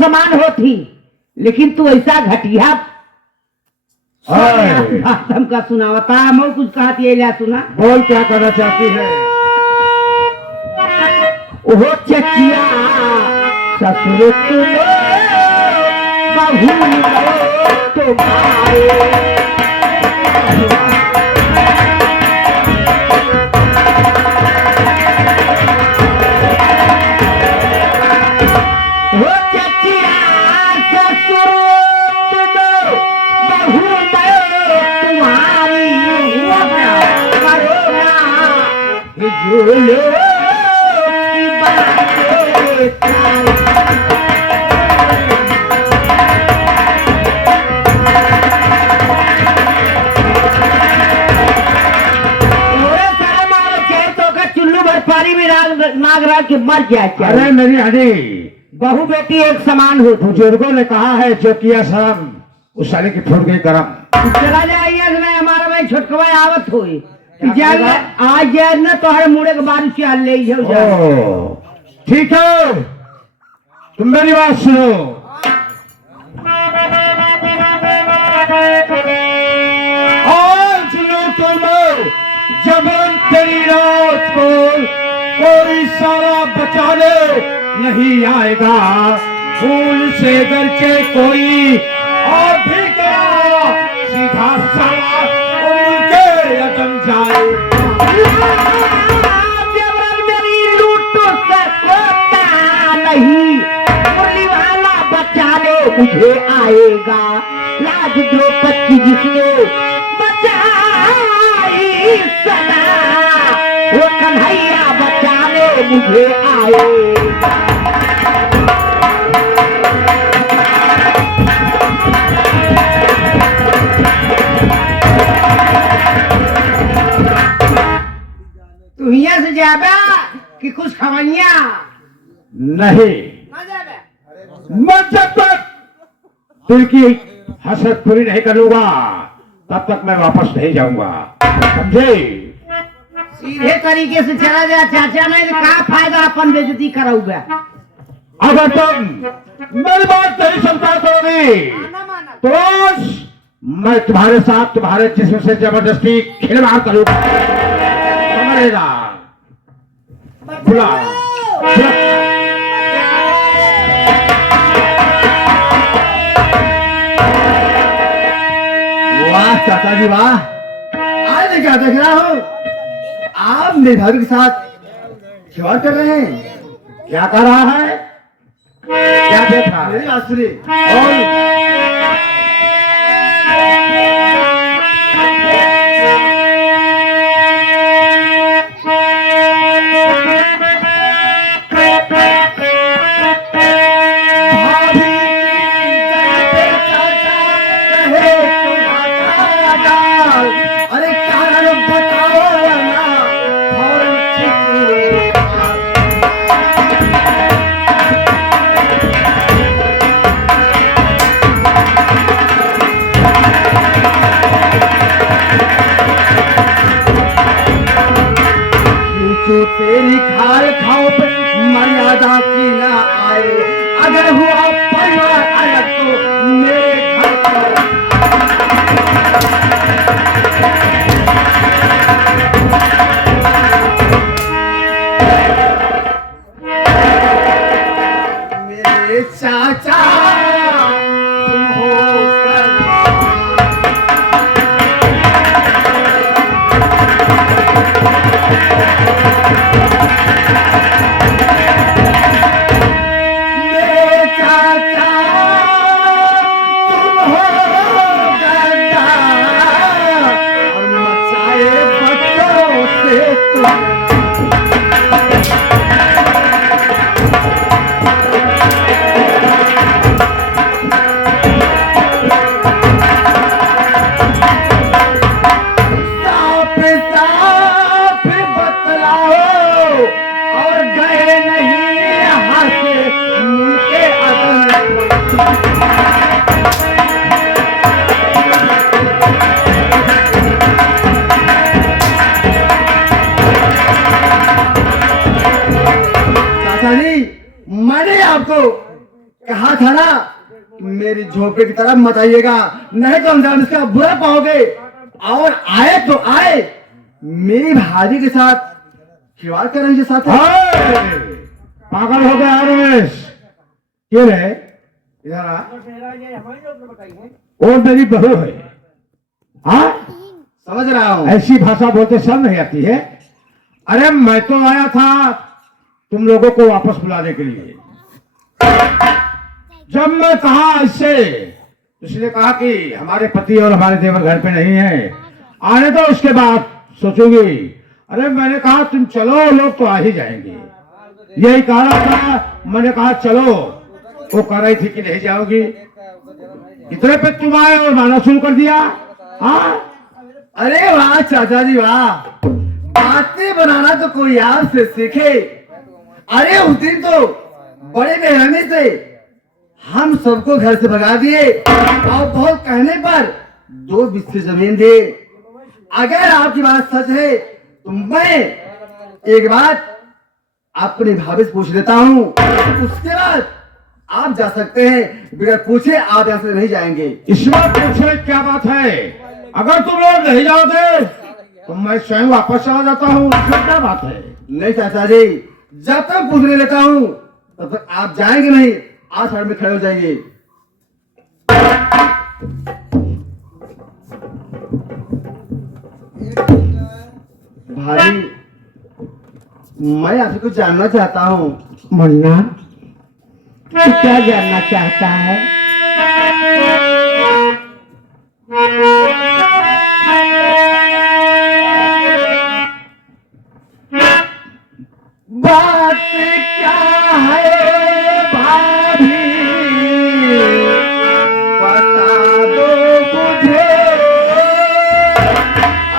समान होती, लेकिन तू ऐसा घटिया हमका सुनावता। हम कुछ कहती है या सुना। बोल क्या करना चाहती है? वो चचिया ससुर तुलो बहू तुम्हारे नागराज के मर गया। अरे मेरी हनी, बहू बेटी एक समान हो। बुजुर्गों ने कहा है जो किया शर्म उस साले की फूट गई करम। चला जाइए हमारा भाई छोटकवा आवत हो आज न तो हर मुड़े के बारिश से ले जाओ। ठीक है, तुम मेरी बात सुनो। आज लो तुम जबरन तेरी रात को कोई सारा बचाने नहीं आएगा। फूल से गरचे कोई और भी गया सीधा साला उनके अदम जाए। जबरन मेरी लूट सकता नहीं, मुरली वाला बचाने मुझे आएगा। लाज द्रौपदी जिसने बचाई सना, वो कन्हैया बचाने मुझे आएगा। तू यहाँ से जाबा कि कुछ खवैया नहीं, मैं जब तक दिल की हसरत पूरी नहीं करूंगा तब तक मैं वापस नहीं जाऊंगा, समझे? सीधे तरीके से चला जा चाचा, नहीं तो क्या फायदा अपन बेइज्जती कराऊंगा। अगर तुम मेरी बात नहीं सुनता करोगी तो मैं तुम्हारे साथ तुम्हारे जिस्म से जबरदस्ती खिलवाड़ करूंगा, समझेगा? बुला वाह चाचा जी वाह, आज मैं क्या देख रहा हूँ, आप मेघावी के साथ खिलवाड़ कर रहे हैं। क्या कर रहा है? क्या देख रहा है? मेरी बात सुनिए। अरे क्या बताओ ना, तेरी खाए खाओ पे मर्यादा की ना आए। अगर हुआ परिवार अलग तो मेरे घर पर मेरे चाचा तुम हो मैंने आपको कहा था ना, मेरी झोपड़ी की तरफ मत आइएगा, नहीं तो अंजाम इसका बुरा पाओगे। और आए तो आए, मेरी भाभी के साथ खिलवाड़ कर रही है साथ। पागल हो गया रमेश, क्यों रे? इधर आ। वो मेरी बहू है। हाँ, समझ रहा हूँ। ऐसी भाषा बोलते सब नहीं आती है। अरे मैं तो आया था तुम लोगों को वापस बुलाने के लिए। जब मैं कहा इससे, उसने कहा कि हमारे पति और हमारे देवर घर पे नहीं है, आने दो उसके बाद सोचूंगी। अरे मैंने कहा तुम चलो, लोग तो आ ही जाएंगे। यही कह रहा था, मैंने कहा चलो। वो कह रही थी कि नहीं जाओगी। इतने पे तुम आए और माना शुरू कर दिया। हाँ, अरे वाह चाचा जी वाह, बातें बनाना तो कोई आपसे सीखे। अरे उस दिन तो बड़े बेरहमी से हम सबको घर से भगा दिए और बहुत कहने पर 2 बिस्से जमीन दिए। अगर आपकी बात सच है तो मैं एक बात अपनी भाभी से पूछ लेता हूँ, उसके बाद आप जा सकते हैं। बिना पूछे आप यहाँ से नहीं जाएंगे। इसमें पूछने क्या बात है? अगर तुम लोग नहीं जाओगे तो मैं स्वयं वापस चला जाता हूँ। इसमें क्या बात है? नहीं चाचा जी, जब तक पूछ नहीं लेता हूँ तब तक आप जाएंगे नहीं। आज साइड में खड़े हो जाइए। भाई, मैं आपसे कुछ जानना चाहता हूँ। मुन्ना, तू क्या जानना चाहता है? बात क्या है भाभी, बता दो मुझे।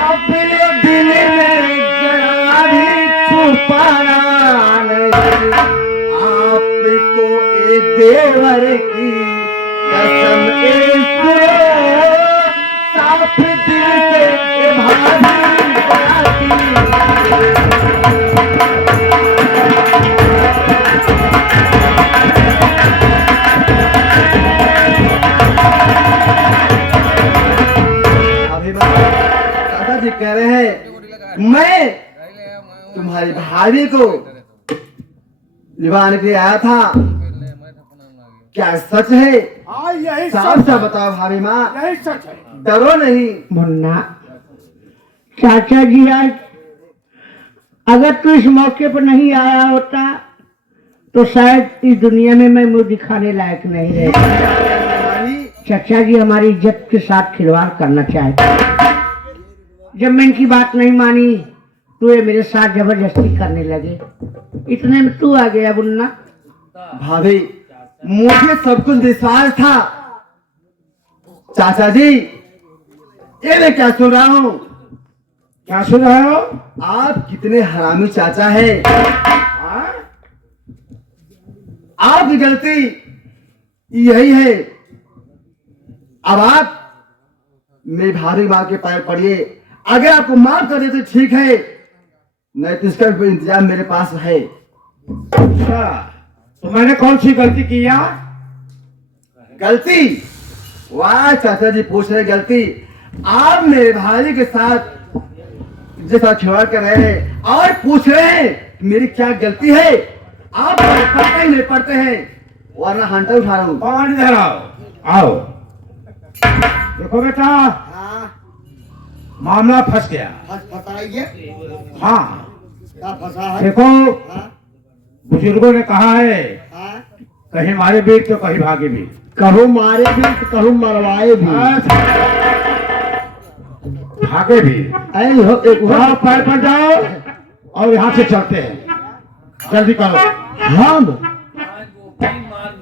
अपने दिल में जरा भी छुपाना नहीं। आपको एक देवर की कसम साफ दिल से भाभी जी कह रहे हैं मैं तुम्हारी भाभी को निभाने के लिए आया था। क्या सच है? यही साफ साफ बताओ भाभी माँ, यही सच है। डरो नहीं। मुन्ना, चाचा जी आज अगर तू इस मौके पर नहीं आया होता तो शायद इस दुनिया में मैं मुंह दिखाने लायक नहीं रहता। चाचा जी हमारी इज्जत के साथ खिलवाड़ करना चाहते। जब मैं इनकी बात नहीं मानी तो ये मेरे साथ जबरदस्ती करने लगे। इतने में तू आ गया मुन्ना। भाभी, मुझे सब कुछ विश्वास था। चाचा जी, ये मैं क्या सुन रहा हूँ? क्या सुन रहे हो? आप कितने हरामी चाचा हैं। आपकी गलती यही है। अब आप मेरी भाभी माँ के पैर पड़िए। अगर आपको माफ कर देते ठीक है, नहीं तो इसका भी इंतजाम मेरे पास है। अच्छा, तो मैंने कौन सी गलती किया? गलती? वाह चाचा जी पूछ रहे गलती। आप मेरे भाई के साथ जैसा खिलवाड़ कर रहे हैं और पूछ रहे हैं मेरी क्या गलती है। आप पढ़ते ही नहीं पढ़ते हैं, वरना हंटर उठा रहा हूँ। कौन इधर आओ, आओ। देखो बेटा, मामला फंस गया। हाँ, देखो बुजुर्गों ने कहा है कहीं मारे भी तो कहीं भागे भी। कहूँ मारे भी तो कहूँ मरवाए भी। भागे भी। वहाँ पैर पर जाओ और यहाँ से चलते हैं। जल्दी करो। हम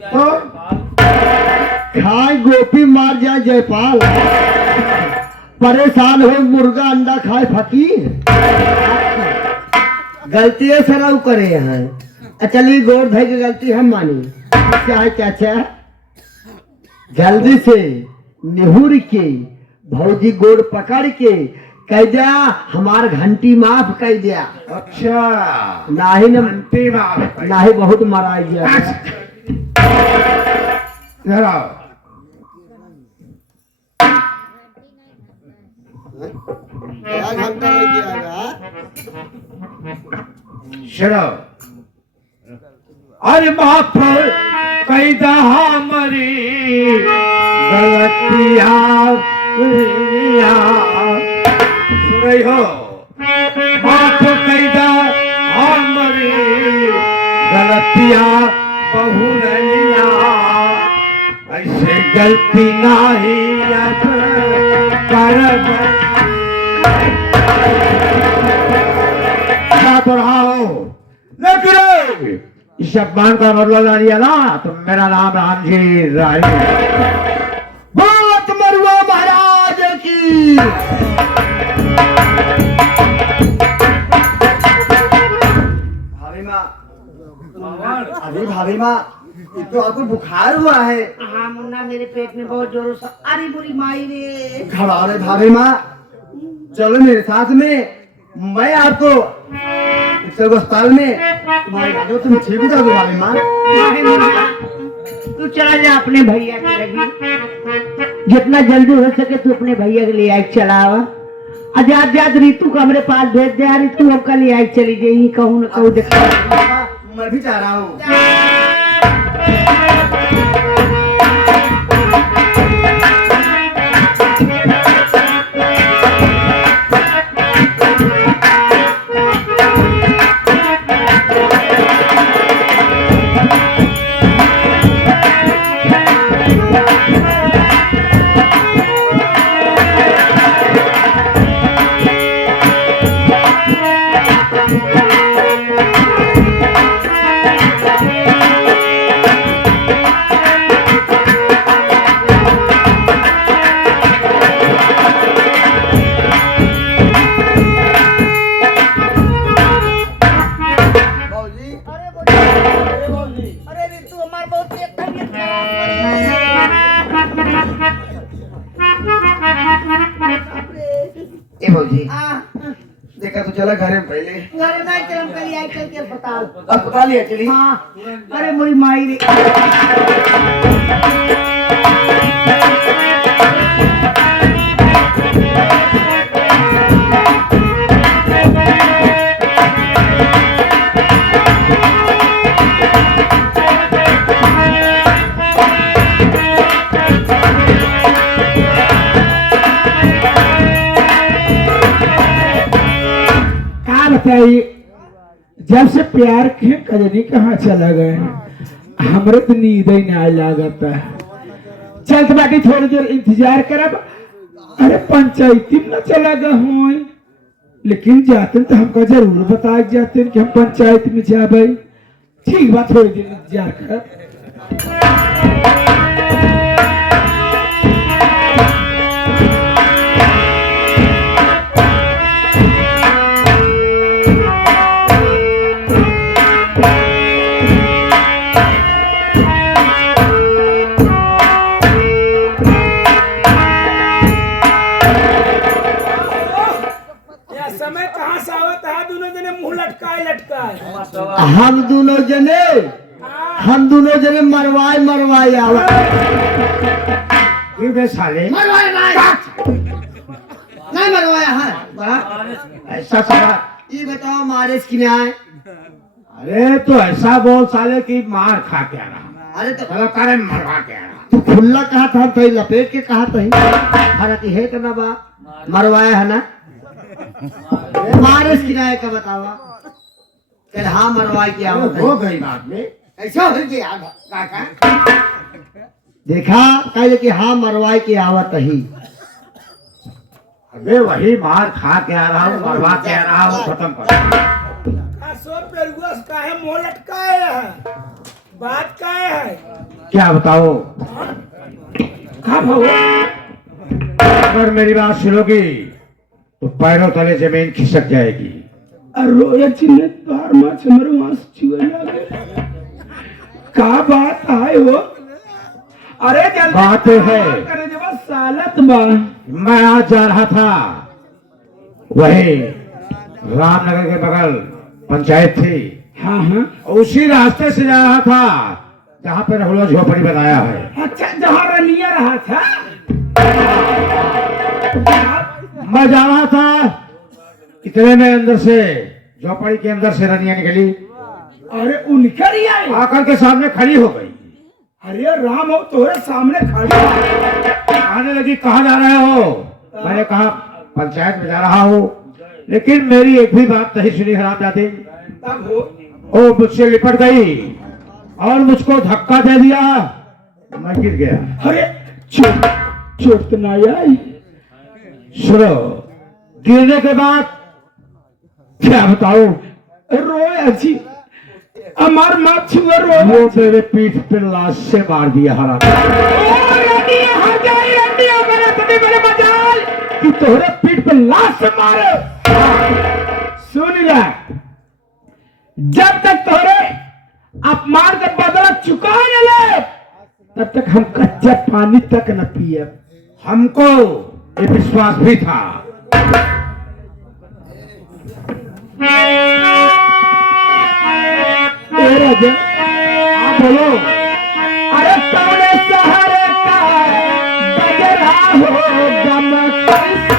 तो खाए गोपी मार जाए जयपाल, परेशान हो मुर्गा अंडा खाए फकीर। गलती सराउ करे हैं। चलिए गोर भाई की गलती हम मानी। क्या है चाचा? जल्दी से निहुर के भौजी गोड़ पकड़ के कह दिया हमार घंटी माफ कर दिया। अच्छा, नाही न घंटी माफ। नाही बहुत मराई गया। इधर आओ। क्या घंटा लेके आएगा? चलो। अरे माफ कैदा हमारी गलतियां सुन रही हो? माफ कैदा हमारी गलतियां बहुरनिया, ऐसे गलती नहीं कर तो रहा हो, लेकिन इस शब्द का मतलब जान लिया ना तो मेरा नाम रामजी राय। बोलत मरुआ महाराज की। भाभी माँ, अरे भाभी माँ, ये तो आपको बुखार हुआ है। हाँ मुन्ना, मेरे पेट में बहुत जोरों से, अरे बुरी माई रे। घबराओ रे भाभी माँ, चलो मेरे साथ में, मैं आपको अस्पताल में तुम्हारे बाजू तुम ठीक हो जाओगे भाभी माँ। अरे मुन्ना, तू चला जा अपने भैया के लगी, जितना जल्दी हो सके तू अपने भैया के लिए आग चलावा। आजाद जात रीतू को हमारे पास भेज दे, रीतू हमका लिए आग चली जाएगी, कहूँ न कहूँ देखा। मैं भी चाह रहा हूँ। ए भौजी, देखा तो चला घर में पहले घरे नहीं चल, हम कल आग चल के अस्पताल। अस्पताल ही चली। हाँ, अरे मुरी माई रे। बताइए, जब से प्यार के कजनी कहाँ चला गए, हमरे तो नींद ही ना लागता। चलत बाटी थोड़ी देर इंतजार करब। अरे पंचायती में न चला गए हो, लेकिन जाते तो हमको जरूर बता जाते कि हम पंचायत में जाबे। ठीक बात, थोड़ी देर इंतजार करब। हम दोनों जने मरवाए आवा। क्यों साले? मरवाए नहीं मरवाया है। ऐसा साला, ये बताओ मारे की न्याय। अरे तो ऐसा बोल साले की मार खा के आ रहा। अरे तो चलो करे मरवा के आ रहा। तू खुला कहा था, तो लपेट के कहा था। हरती है तो ना बा मरवाया है ना। मारे की न्याय का बतावा। कल हाँ मरवाए की आवत हो गई बात में। ऐसा हो गया काका। देखा कहे कि हाँ मरवाए की आवत ही। अबे वही मार खा के आ रहा हूँ, मरवा के आ रहा हूँ, खत्म कर। मुंह लटकाए है, बात का है? क्या बताओ? कब अगर मेरी बात सुनोगी तो पैरों तले जमीन खिसक जाएगी। रोया चिन्ह द्वार मां चमरू आंस चुए लागे। का बात है वो? अरे जल्दी बात है करे जब सालत बा। मैं आज जा रहा था, वही रामनगर के बगल पंचायत थी। हाँ हाँ, उसी रास्ते से जा रहा था जहाँ पे रहुआ झोपड़ी बनाया है। अच्छा, जहाँ रनिया रहा था। मैं जा रहा था, इतने में अंदर से झोपड़ी के अंदर से रनिया निकली, अरे उनकर ही आई। आकर के सामने खड़ी हो गई। अरे राम हो तोरे सामने खड़ी। आने लगी, कहाँ जा रहे हो? मैंने कहा पंचायत में जा रहा हूँ, लेकिन मेरी एक भी बात नहीं सुनी हरामजादी। तब हो वो मुझसे लिपट गई और मुझको धक्का दे दिया, मैं गिर गया। अरे चोट तो नहीं आई। सुनो, गिरने के बाद क्या बताऊं? रोए अजी, हमार माँ छुआ रो। वो मेरे पीठ पे लाश से मार दिया हराम। कि तोहरे पीठ पे लाश से मारे। सुन ले, जब तक तोहरे अपमान का बदला चुका न ले, तब तक हम कच्चा पानी तक न पिए। हमको ये विश्वास भी था। बोलो, अरे कौन सहारे का बजरा हो गम कैसे